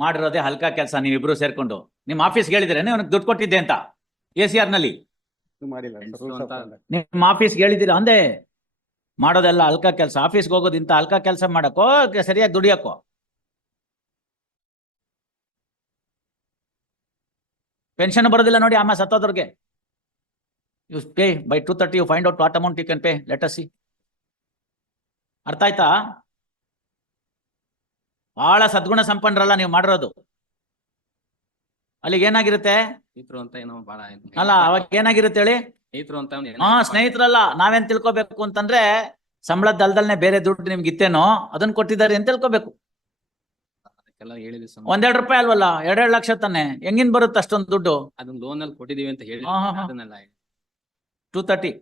ಮಾಡಿರೋದೇ ಹಲ್ಕಾ ಕೆಲಸ. ನೀವಿಬ್ರು ಸೇರ್ಕೊಂಡು ನಿಮ್ಮ ಆಫೀಸ್ಗೆ ಹೇಳಿದಿರೇನೆ ಅವನಿಗೆ ದುಡ್ಡು ಕೊಟ್ಟಿದ್ದೆ ಅಂತ ACR ನಲ್ಲಿ? ನಿಮ್ಮ ಆಫೀಸ್ಗೆ ಹೇಳಿದಿರ ಅಂದೆ? ಮಾಡೋದೆಲ್ಲ ಹಲ್ಕಾ ಕೆಲಸ. ಆಫೀಸ್ಗೆ ಹೋಗೋದು ಇಂತ ಹಲ್ಕಾ ಕೆಲಸ ಮಾಡಕ್ಕೋ ಸರಿಯಾಗಿ ದುಡಿಯಕ್ಕೋ? ಪೆನ್ಷನ್ ಬರೋದಿಲ್ಲ ನೋಡಿ ಆಮೇಲೆ ಸತ್ತೋದ್ರಿಗೆ. You pay by 2:30. You find out what amount you can pay. Let us see. ಅರ್ಥ ಆಯ್ತಾ? ಬಹಳ ಸದ್ಗುಣ ಸಂಪನ್ನರಲ್ಲ ನೀವು ಮಾಡಿರೋದು. ಅಲ್ಲಿಗೆ ಏನಾಗಿರುತ್ತೆ ಅಂತ ಏನೋ ಬಹಳ ಅಲ್ಲ, ಅವಾಗ ಏನಾಗಿರುತ್ತೆ ಹೇಳಿ? ಅಂತ ಸ್ನೇಹಿತರಲ್ಲ. ನಾವೇನ್ ತಿಳ್ಕೊಬೇಕು ಅಂತಂದ್ರೆ ಸಂಬಳದ ಅಲ್ದಲ್ನೆ ಬೇರೆ ದುಡ್ಡು ನಿಮ್ಗೆ ಇತ್ತೇನೋ ಅದನ್ನ ಕೊಟ್ಟಿದ್ದಾರೆ ಅಂತ ತಿಳ್ಕೊಬೇಕು. ಒಂದೆರಡು ರೂಪಾಯಿ ಅಲ್ವಲ್ಲ, 2 ಲಕ್ಷ ತಾನೆ. ಹೆಂಗಿನ್ ಬರುತ್ತೆ ಅಷ್ಟೊಂದು ದುಡ್ಡು? ಅದನ್ನ ಲೋನ್ ಅಲ್ಲಿ ಕೊಟ್ಟಿದೀವಿ ಅಂತ ಹೇಳಿ 230.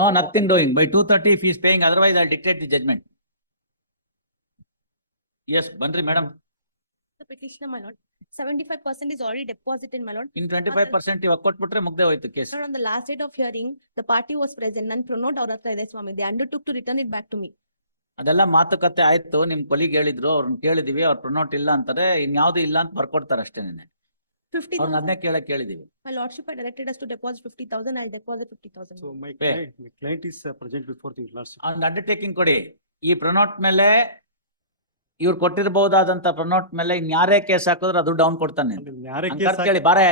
No, nothing doing. By 2:30 if he is paying, otherwise I'll dictate the judgment. Yes, Banri madam. The petitioner, my lord, 75% is already deposited, my lord. In 25% you ಕೊಟ್ಬಿಟ್ರೆ ಮುಗ್ದೆ ಹೋಯ್ತು case. On the last date of hearing, the party was present and pronote our ಇದೆ ಸ್ವಾಮಿ. They undertook to return it back to me. ಅದೆಲ್ಲ ಮಾತುಕತೆ ಆಯ್ತು. ನಿಮ್ ಕೊಲಿಗೆ ಹೇಳಿದ್ರು, ಅವ್ರನ್ನ ಕೇಳಿದಿವಿ, ಅವ್ರ ಪ್ರೊನೋಟ್ ಇಲ್ಲ ಅಂತಾರೆ. ಇನ್ಯಾವ್ದು ಇಲ್ಲ ಅಂತ ಬರ್ಕೊಡ್ತಾರೆ ಅಷ್ಟೇ. 50,000. ಅದನ್ನೇ ಕೇಳಕ್ ಕೇಳಿದೀವಿ. My lordship had directed us to deposit 50,000. I'll deposit 50,000. So my client is present before the lordship. ಒಂದು ಅಂಡರ್ಟೇಕಿಂಗ್ ಕೊಡಿ. ಈ ಪ್ರೊನೋಟ್ ಮೇಲೆ ಇವ್ರು ಕೊಟ್ಟಿರಬಹುದಾದಂತ ಪ್ರೊನೋಟ್ ಮೇಲೆ ಇನ್ಯಾರೇ ಕೇಸ್ ಹಾಕಿದ್ರೆ ಅದು ಡೌನ್ ಕೊಡ್ತಾನೆ. ಕೇಳಿ ಬಾರೇ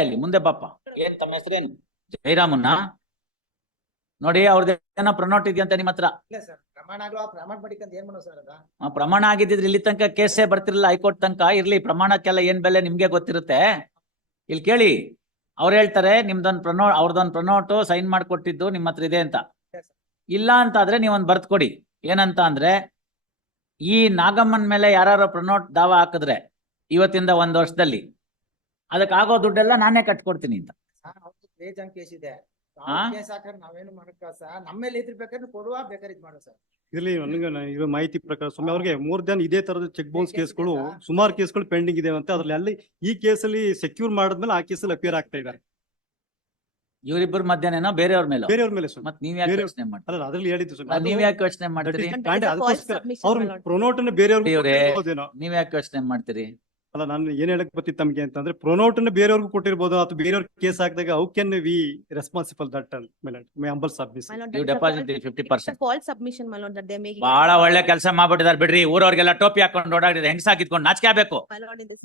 ಅಲ್ಲಿ ಮುಂದೆ ಬಾಪ. ಏನ್ ತಮ್ಮ ಹೆಸರೇನು? ಜೈರಾಮನ್ನ ನೋಡಿ. ಅವ್ರದ್ದು ಏನೋ ಪ್ರೊನೋಟ್ ಇದೆಯಂತ ನಿಮ್ಮ ಹತ್ರ? ಪ್ರಮಾಣ ಆಗಿದ್ದಿದ್ರೆ ಇಲ್ಲಿ ತನಕ ಕೇಸೇ ಬರ್ತಿರ್ಲಿಲ್ಲ. ಹೈಕೋರ್ಟ್ ತನಕ ಇರ್ಲಿ. ಪ್ರಮಾಣಕ್ಕೆಲ್ಲ ಏನ್ ಬೆಲೆ ನಿಮ್ಗೆ ಗೊತ್ತಿರುತ್ತೆ. ಇಲ್ಲಿ ಕೇಳಿ, ಅವ್ರು ಹೇಳ್ತಾರೆ ನಿಮ್ದೊಂದು ಅವ್ರದೊಂದು ಪ್ರೊನೋಟು ಸೈನ್ ಮಾಡ್ಕೊಟ್ಟಿದ್ದು ನಿಮ್ಮ ಹತ್ರ ಇದೆ ಅಂತ. ಇಲ್ಲ ಅಂತ ಆದ್ರೆ ನೀವೊಂದು ಬರ್ತ್ ಕೊಡಿ. ಏನಂತ ಅಂದ್ರೆ, ಈ ನಾಗಮ್ಮನ್ ಮೇಲೆ ಯಾರು ಪ್ರೊನೋಟ್ ದಾವ ಹಾಕಿದ್ರೆ ಇವತ್ತಿಂದ 1 ವರ್ಷದಲ್ಲಿ ಅದಕ್ಕಾಗೋ ದುಡ್ಡೆಲ್ಲ ನಾನೇ ಕಟ್ಕೊಡ್ತೀನಿ ಅಂತ. ಇರ್ಲಿ, ನನಗೆ ಮಾಹಿತಿ ಪ್ರಕಾರ ಸ್ವಾಮಿ ಅವ್ರಿಗೆ ಮೋರ್ ದನ್ ಇದೇ ತರದ ಚೆಕ್ ಬೌನ್ಸ್ ಕೇಸ್ಗಳು ಸುಮಾರು ಕೇಸ್ಗಳು ಪೆಂಡಿಂಗ್ ಇದೆ ಅಂತ. ಅದ್ರಲ್ಲಿ ಈ ಕೇಸಲ್ಲಿ ಸೆಕ್ಯೂರ್ ಮಾಡಿದ್ಮೇಲೆ ಆ ಕೇಸಲ್ಲಿ ಅಪಿಯರ್ ಆಗ್ತಾ ಇದ್ದಾರೆ. ಇವರಿಬ್ಬರ ಮಧ್ಯನೇನೋ ಬೇರೆಯವ್ರ ಮೇಲೆ? ಬೇರೆಯವ್ರ ಮೇಲೆ ಮತ್ ನೀವ್ ಯಾಕೆ ಯೋಚನೆ ಮಾಡ್ತೀರಿ? ಅದ್ರಲ್ಲಿ ಹೇಳಿದ್ದು ನೀವ್ ಯಾಕೆ ಯೋಚನೆ ಮಾಡ್ತೀರಿ? ಅವ್ರ ಪ್ರೊನೋಟ್ ಬೇರೆಯವ್ರಿಗೆ ನೀವ್ ಯಾಕೆ ಯೋಚನೆ ಮಾಡ್ತೀರಿ? ಅಲ್ಲ, ನಾನು ಏನ್ ಹೇಳಕ್ ಬರ್ತಿತ್ತು ತಮ್ಗೆ ಅಂತಂದ್ರೆ, ಪ್ರೊನೋಟ್ ಬೇರೆಯವ್ರಿಗೂ ಕೊಟ್ಟಿರ್ಬೋದು ಅಥವಾ ಬೇರೆಯವ್ರ ಕೇಸ್ ಹಾಕಿದಾಗ how can we responsible that my humble submission. You deposit 50%. False submission, my lord, that they are making. ಬಹಳ ಒಳ್ಳೆ ಕೆಲಸ ಮಾಡ್ಬಿಟ್ಟಿದ್ದಾರೆ ಬಿಡ್ರಿ. ಊರವ್ರಿಗೆಲ್ಲ ಟೋಪಿ ಹಾಕೊಂಡು ಓಡಾಡಿದ್ರೆ ಹೆಂಗಸಾಗಿದ್ಕೊಂಡು ನಾಚಿಕೆ ಆಗ್ಬೇಕು. My lord, in this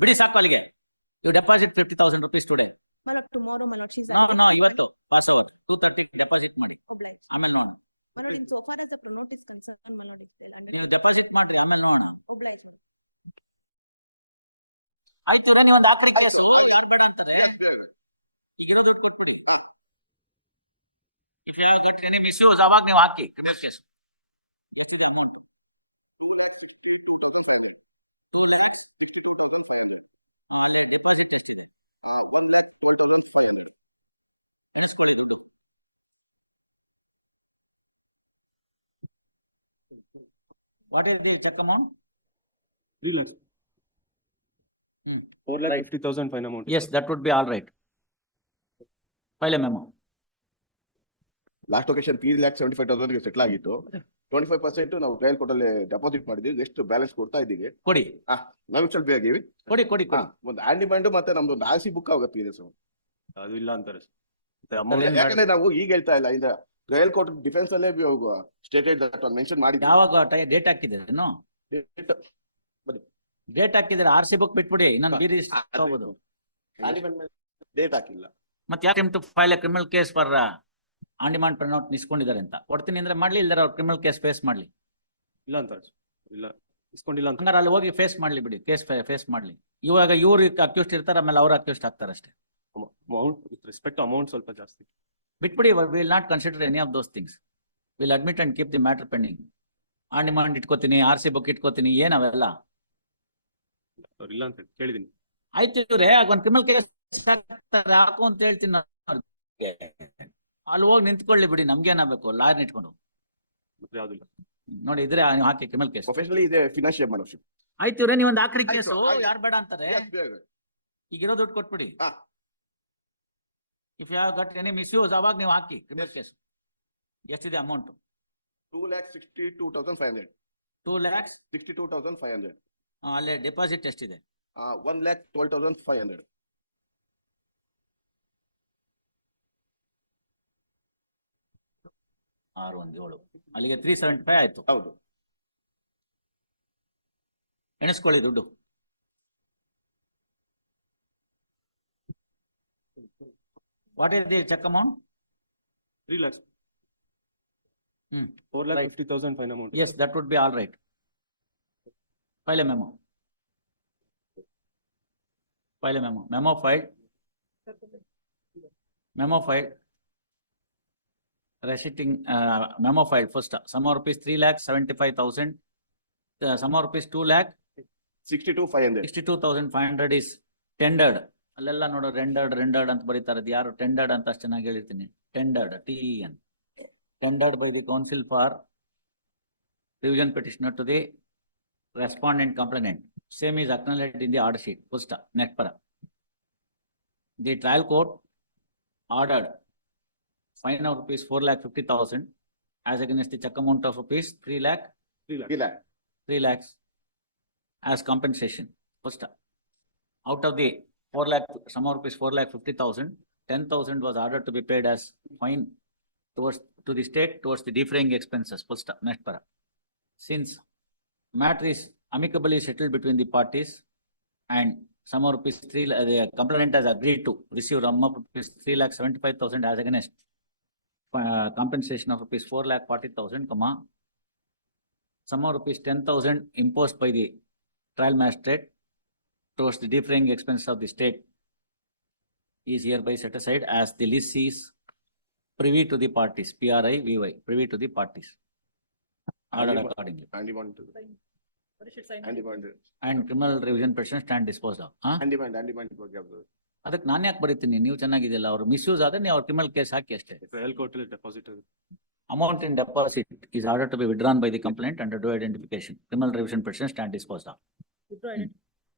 You deposit 50,000 rupees today. my lord, tomorrow, my lord, she's No, ಇವತ್ತು pass over 2:30 deposit ಮಾಡಿ. ಆಮೇಲೆ ನೋಡೋಣ. my lord, so far as the promote is concerned, my lord, ನೀವು ಡೆಪಾಸಿಟ್ ಮಾಡಿ ಆಮೇಲೆ ನೋಡೋಣ. obliged. ಆಯ್ತು, ನೀವು ಒಂದು ಆಕ್ರಿ ಕೇಸ್ ಯಾರು ಬೇಡ ಅಂತಾರೆ. ಈಗ ಇರೋದು ಮಿಸ್ಯೂಸ್ ಅವಾಗ ನೀವು ಹಾಕಿ criminal case. What is the check amount? 4,50,000 fine amount. Yes, that would be all right. File a memo. Last location 3,75,000 settle ಆಗಿತ್ತು. 25% ನಾವು ಟ್ರಯಲ್ ಕೋರ್ಟಲ್ಲಿ ಡೆಪಾಸಿಟ್ ಮಾಡಿದ್ವಿ. ಎಷ್ಟು ಬ್ಯಾಲೆನ್ಸ್ ಕೊಡ್ತಾ ಇದ್ದೀವಿ. ಕೊಡಿ. ನಾವು ಸ್ವಲ್ಪ ಬೇಗ ಕೊಡಿ. ಒಂದು ಆನ್ ಡಿಮ್ಯಾಂಡ್ ಮತ್ತೆ ನಮ್ದು ಒಂದು RC ಬುಕ್ ಆಗುತ್ತೆ ಸರ್. ಅದು ಇಲ್ಲ ಅಂತಾರೆ. ಯಾಕಂದ್ರೆ ನಾವು ಈಗ ಹೇಳ್ತಾ ಇಲ್ಲ, ಇಂದ ಟ್ರಯಲ್ ಕೋರ್ಟ್ ಡಿಫೆನ್ಸ್ ಅಲ್ಲೇ ಸ್ಟೇಟೆಡ್ ಮೆನ್ಷನ್ ಮಾಡಿದ್ವಿ. ಯಾವಾಗ ಡೇಟ್ ಹಾಕಿದ್ದೀರೇನು? ಡೇಟ್ ಹಾಕಿದ್ರೆ RC ಬುಕ್ ಬಿಟ್ಬಿಡಿ. ಇನ್ನೊಂದು ಬಿ ರಿಜಿಸ್ಟರ್ ತಗೋಬಹುದು. ಡೇಟ್ ಹಾಕಿಲ್ಲ. ಮತ್ತೆ ಯಾಕೆ to file a criminal case for on demand pronote ನಿಸ್ಕೊಂಡಿದ್ದಾರೆ ಅಂತ ಕೊಡ್ತೀನಿ ಅಂದ್ರೆ ಮಾಡ್ಲಿ, ಇಲ್ದಾರೆ ಅವ್ರು ಕ್ರಿಮಿನಲ್ ಕೇಸ್ ಫೇಸ್ ಮಾಡ್ಲಿ. ಇಲ್ಲ ಅಂತಾರೆ. ಇಲ್ಲ ಇಸ್ಕೊಂಡಿಲ್ಲ ಅಂತ ಹಂಗಾರೆ ಅಲ್ಲಿ ಹೋಗಿ ಫೇಸ್ ಮಾಡ್ಲಿ ಬಿಡಿ. ಕೇಸ್ ಫೇಸ್ ಮಾಡ್ಲಿ. ಇವಾಗ ಇವ್ರು ಅಕ್ಯೂಸ್ಟ್ ಇರ್ತಾರೆ, ಆಮೇಲೆ ಅವ್ರು ಅಕ್ಯೂಸ್ಟ್ ಆಗ್ತಾರೆ ಅಷ್ಟೇ. ಅಮೌಂಟ್ ವಿತ್ ರೆಸ್ಪೆಕ್ಟ್ ಅಮೌಂಟ್ ಸ್ವಲ್ಪ ಜಾಸ್ತಿ ಬಿಟ್ಬಿಡಿ. Will not consider any of those things. Will admit and keep the matter pending. On demand ಇಟ್ಕೋತೀನಿ, RC ಬುಕ್ ಇಟ್ಕೋತೀನಿ, ಏನವೆಲ್ಲ ಇಲ್ಲ ಅಂತ ಕೇಳಿದೀನಿ. ಆಯ್ತು ಇವ್ರೆ ಒಂದ್ ಕ್ರಿಮಿನಲ್ ಕೇಸ್ ಹಾಕು ಅಂತ ಹೇಳ್ತೀನಿ. ಅಲ್ಲಿ ಹೋಗಿ ನಿಂತ್ಕೊಳ್ಳಿ ಬಿಡಿ. ನಮ್ಗೇನಾಗಬೇಕು? ಲಾಯರ್ ಇಟ್ಕೊಂಡು ನೋಡಿ ಇದ್ರೆ ಹಾಕಿ ಕ್ರಿಮಿನಲ್ ಕೇಸ್. ಪ್ರೊಫೆಷನಲಿ ಇದೆ ಫಿನಾನ್ಷಿಯಲ್ ಮೆಂಬರ್ಶಿಪ್. ಆಯ್ತು ಇವ್ರೆ, ನೀವ್ ಒಂದು ಆಕ್ರಿ ಕೇಸು ಯಾರು ಬೇಡ ಅಂತಾರೆ. ಈಗ ಇರೋ ದುಡ್ಡು ಕೊಟ್ಬಿಡಿ. If you have got any misuse ಅವಾಗ ನೀವು ಹಾಕಿ ಕ್ರಿಮಿನಲ್ ಕೇಸ್. ಎಷ್ಟಿದೆ ಅಮೌಂಟ್? 2,62,500. 2 lakhs 62,500. ಅಲ್ಲೇ ಡೆಪಾಸಿಟ್ ಎಷ್ಟಿದೆ? 1,12,500. ಆರು ಒಂದು ಏಳು ಅಲ್ಲಿಗೆ 375 ಆಯ್ತು. ಹೌದು. ಎಣಿಸ್ಕೊಳ್ಳಿ ದುಡ್ಡು. What is the cheque amount? 3 lakhs. Hmm. 4,50,000 fine amount. Yes, that would be all right. File a memo. File a memo. Memo filed. Memo filed. Receipting, memo filed first. Sum of rupees 3,75,000. Sum of rupees 62,500. 2,62,500 is tendered. ಅಲ್ಲೆಲ್ಲ ನೋಡು rendered ಅಂತ ಬರೀತಾರೆ. ಅದು ಯಾರು tendered ಅಂತ ಅಷ್ಟು ಚೆನ್ನಾಗಿ ಹೇಳಿರ್ತೀನಿ. Tendered, TEN. Tendered by the council for revision petitioner to the respondent complainant. Same is acknowledged in the order sheet. Full stop. Next para. The trial court ordered fine of rupees 4,50,000 as against the check amount of rupees 3 lakhs as compensation. Full stop. Out of the 4 lakh, sum of rupees 4,50,000, 10,000 was ordered to be paid as fine to the state towards the defraying expenses. Full stop. Next para. Since matter is amicably settled between the parties and sum of rupees 3 the complainant has agreed to receive sum of rupees 3,75,000 as against compensation of rupees 4,40,000, sum of rupees 10,000 imposed by the trial magistrate towards the defraying expense of the state is hereby set aside as the list is privy to the parties. PRI, VY, privy to the parties. Ordered accordingly. And demand. And criminal revision petition stand disposed of. And demand. ಅದಕ್ಕೆ ನಾನು ಯಾಕೆ ಬರೀತೀನಿ? ನೀವು ಚೆನ್ನಾಗಿದೆಯಲ್ಲ, ಅವ್ರು misuse ಆದ್ರೆ ನೀವು ಅವ್ರ criminal case ಹಾಕಿ ಅಷ್ಟೇ. Royal court deposit. Amount in deposit is ordered to be withdrawn by the complainant under due identification. Criminal revision petition stand disposed of.